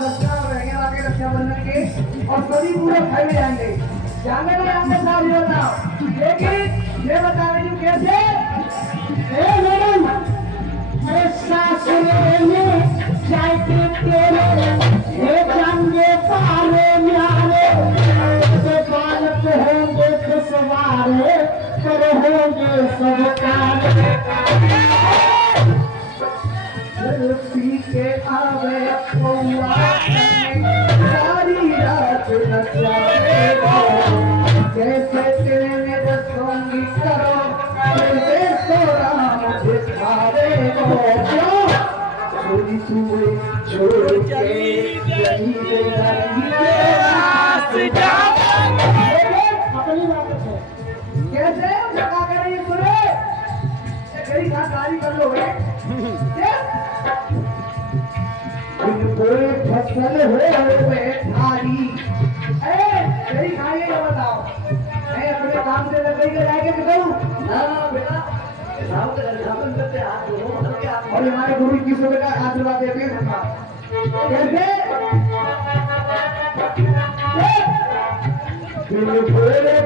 रक्षा रहेंगे आगे रक्षाबंधन के और सभी पूरे घर में जाएंगे जाने में आपने साथ ही बताओ लेकिन ये बता रही हूँ कैसे मैडम अरे सासुरे में जाते तेरे हे जाएंगे पारे न्यारे तो बालक होंगे खुशवारे कर होंगे सब कारे पी के आवे कौआ सारी रात नचाएगा जैसे तेरे में रसोंगी करो तेरे सोरा मुझे खाएगा छोड़ी सुबह छोड़ के यही अपनी बात है कैसे जगा कर रही सुने गई गाड़ी कर लो कोई फसल हो थारी तेरी खाई ये बताओ मैं अपने काम से लग गई जाएंगे तो कहूँ ना बेटा और हमारे गुरु की सुबह का आशीर्वाद देते हैं कैसे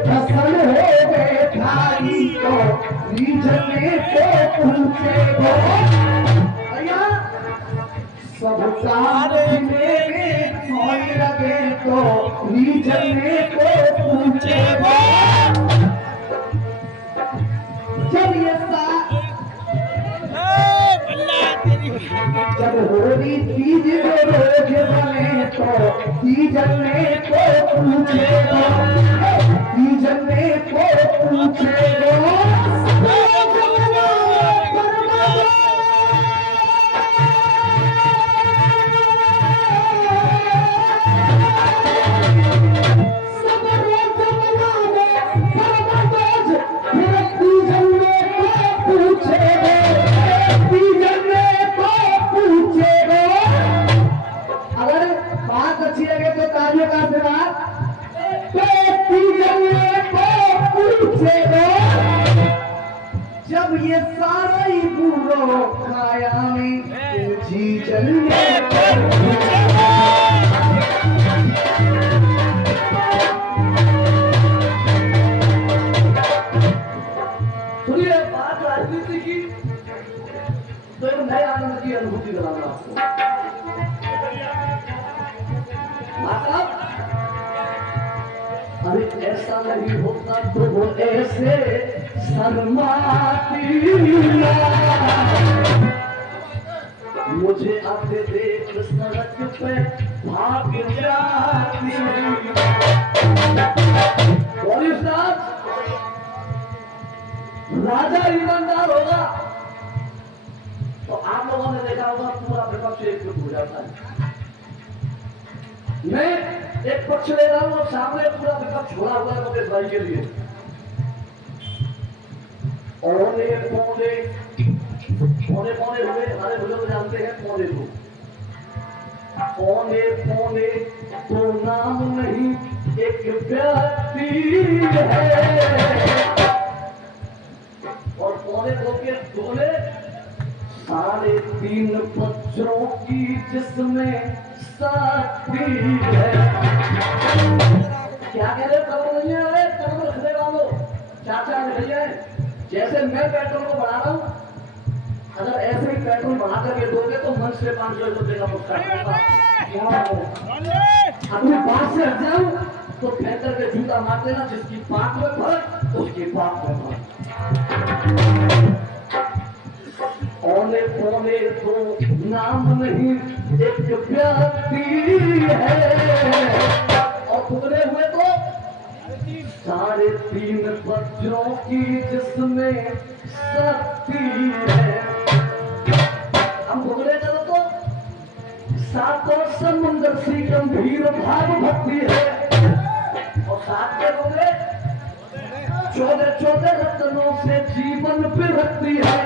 फसल हो गए थारी तो रीझने को पूछेगा सब काम में मोई लगे तो रीझने को पूछेगा जब ये जब होली तीज रोज बने तो तीजने को पूछेगा तीजने को पूछेगा जब ये सारा ही पूरो खाया में जी चलने सुनिए बात राजनीति की तो एक नए आनंद की अनुभूति कराना आपको मतलब अरे ऐसा नहीं होता तो वो ऐसे शर्माती मुझे आते देख सड़क पे भाग जाती राजा ईमानदार होगा तो आप लोगों ने देखा होगा पूरा विपक्ष एकजुट हो जाता है मैं एक पक्ष ले रहा हूं और सामने पूरा विपक्ष छोड़ा हुआ है मुकेश भाई के लिए औने पौने पौने पौने हुए हमारे बुजुर्ग जानते हैं पौने दो पौने पौने तो नाम नहीं एक व्यक्ति है और पौने दो के दोने 3.5 बच्चों की जिसमें साथी है क्या कह रहे कदम नहीं है कदम रखने वालों चाचा भैया जैसे मैं पेट्रोल को बढ़ा रहा हूं अगर ऐसे ही पेट्रोल बढ़ा करके दोगे तो मंच से 500 रुपए का पुरस्कार अपनी बात से हट जाऊं तो फेंक करके जूता मार देना जिसकी पाक में फर्क उसकी पाक में फर्क औने पौने तो नाम नहीं एक व्यक्ति है और टुकड़े हुए तो 3.5 बच्चों की जिसमें शक्ति है हम टुकड़े करो तो सातों समुद्र सी गंभीर भाव भक्ति है और सात के टुकड़े 14 रत्नों से जीवन पे रखती है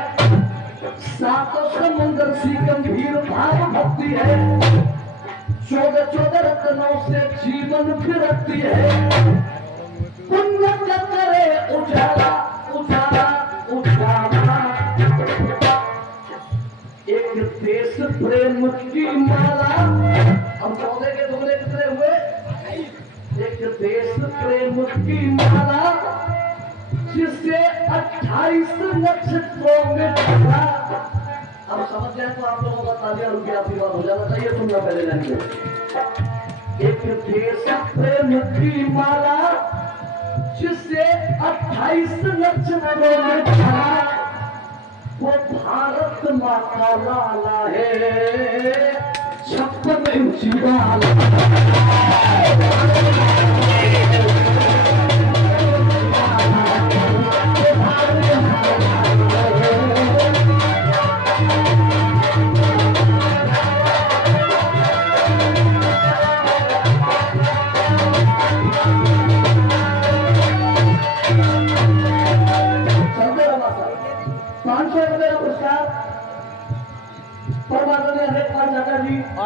सातों समुद्र सी गंभीर भाव भक्ति है 14 रत्नों से जीवन पे रखती है पुण्य करे उजाला उजाला उजाला एक देश प्रेम की माला हमको देश प्रेम की माला जिससे 28 नक्षत्रों में भरा। अब समझ जाए तो आप लोगों का तालियां रुपये आशीर्वाद हो जाना चाहिए। सुनना पहले जानिए। एक देश प्रेम की माला जिससे 28 नक्षत्रों में भरा, वो भारत माँ का लाला है, 56 इंची वाला।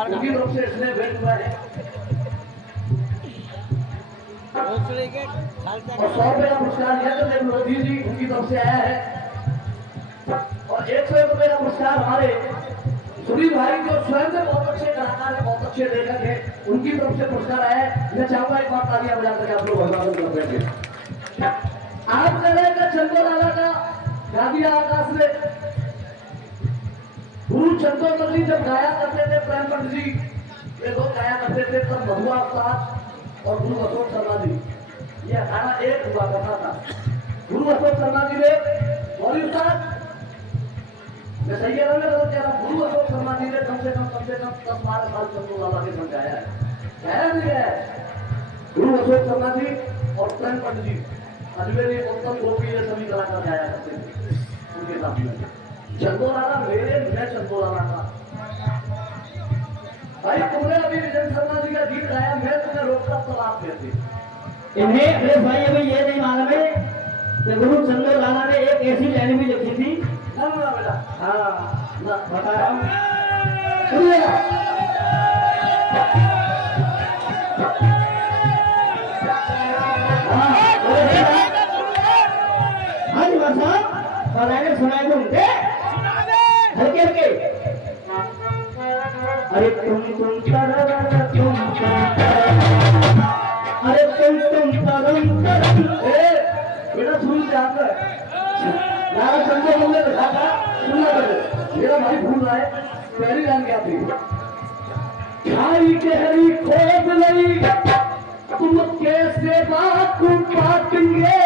उनकी तरफ से इसमें भेंट हुआ है और 100 रुपये का पुरस्कार नरेंद्र मोदी जी उनकी तरफ से आया है और 101 रुपये का पुरस्कार हमारे सुनील भाई जो स्वयं में बहुत अच्छे कलाकार है, बहुत अच्छे लेखक है, उनकी तरफ से पुरस्कार आया है। मैं चाहूंगा एक बार तालियां बजा करके आप लोग अभिवादन कर देंगे। आप करेगा चंदो लाला का गादिया आकाश में गुरु चंदो जी जब गाया करते थे, प्रेमचंद जी ये लोग गाया करते थे, तब मधुआ उस्ताद और गुरु अशोक शर्मा जी ये अखाड़ा एक हुआ करता था। गुरु अशोक शर्मा जी ने मौली उस्ताद मैं सही है ना कह रहा हूँ, गुरु अशोक शर्मा जी ने कम से कम 10-12 साल चंदो लाला के संग गाया है, गाया नहीं गाया है। गुरु अशोक शर्मा जी और प्रेमचंद जी अजमेरी उत्तम गोपी ये सभी कलाकार गाया करते थे उनके साथ में। चंदोलाना मेरे मैं चंदोलाना था भाई, तुमने अभी विजय शर्मा जी का गीत गाया, मैं तुम्हें रोकता तो आप कहते इन्हें अरे भाई अभी ये नहीं मालूम है कि गुरु चंदोलाना ने एक ऐसी लाइन भी लिखी थी ना बेटा। हाँ ना बता रहा हूँ, सुनिएगा। हाँ जी भाषा बनाए सुनाए तो उनके हल्के हल्के। अरे तुम अरे तुम बेटा सुन से आप लाला चंद्र मुझे लिखा था, सुनना पड़े मेरा भाई भूल रहा है। पहली लाइन क्या थी? खाई गहरी खोद लई तुम कैसे बाकू पाटेंगे,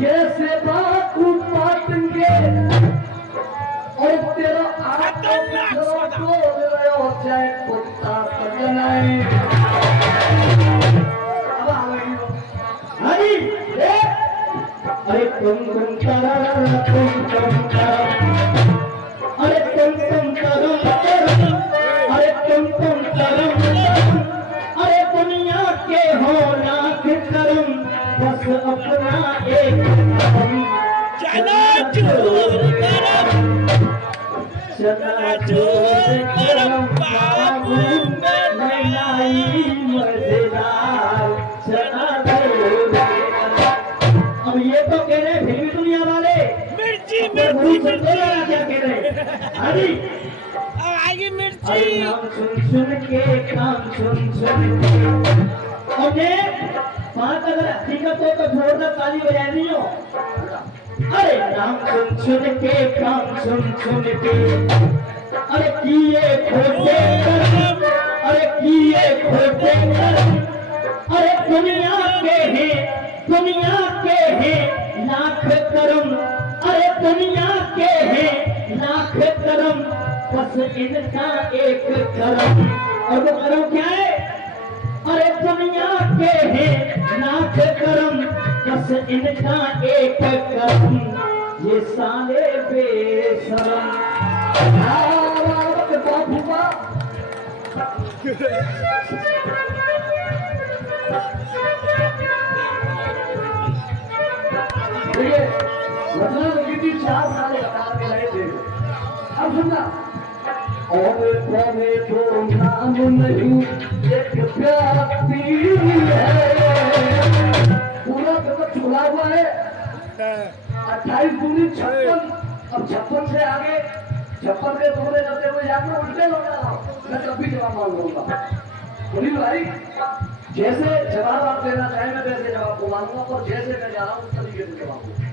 कैसे बाकू पाटेंगे और तेरा चाहे कुत्ता सजनाई। अब आ गई हो। अरे तुम करो अरे तुम करो अरे तुम करो अरे दुनिया के हो लाख करम बस अपना एक चला चोर करम बाबू नहीं मजेदार चला। अब ये तो कह रहे फिल्मी दुनिया वाले मिर्ची क्या कह रहे अरे आगे मिर्ची नाम सुन के काम सुन के ओके बात अगर हकीकत हो तो जोरदार ताली बजानी हो। अरे नाम सुन के काम सुन के अरे किए खोटे कर्म अरे किए खोटे कर्म अरे दुनिया के हैं लाख कर्म अरे दुनिया के हैं लाख कर्म बस इनका एक कर्म। और वो कर्म क्या है? अरे दुनिया के हैं लाख कर्म बस इनका एक कर्म ये साले बेशरम। देखिए मतलब कितनी 4 साल कतार में लगे थे। अब सुनना और कोने तो नाम नहीं एक प्यासी है, पूरा जगत खुला हुआ है। 28 दूनी 56, अब 56 से आगे 56 के टुकड़े करते हुए जाकर उल्टे लौटा लाओ, मैं कभी जवाब मान लूंगा। पुनीत भाई जैसे जवाब आप देना चाहें मैं वैसे जवाब को मांगूंगा और जैसे मैं जा रहा हूँ उस तरीके से जवाब दूंगा।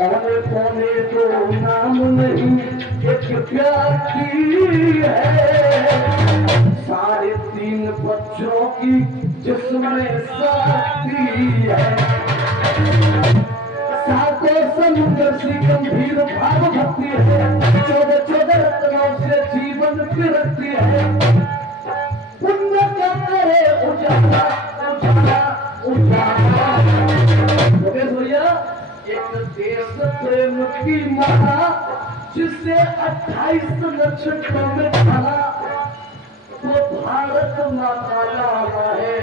औने पौने तो नाम नहीं एक प्यार की है, साढ़े 3 बच्चों की जिसमें साथी है, सातों समुद्र सी गंभीर भाव भक्ति है, 14 रत्नों से जीवन फिरती है, पुण्य का करे उजाला उजाला उजाला। योगेश भैया एक देश प्रेम की माला जिससे 28 नक्षत्रों में ढला, वो भारत माता नाम है,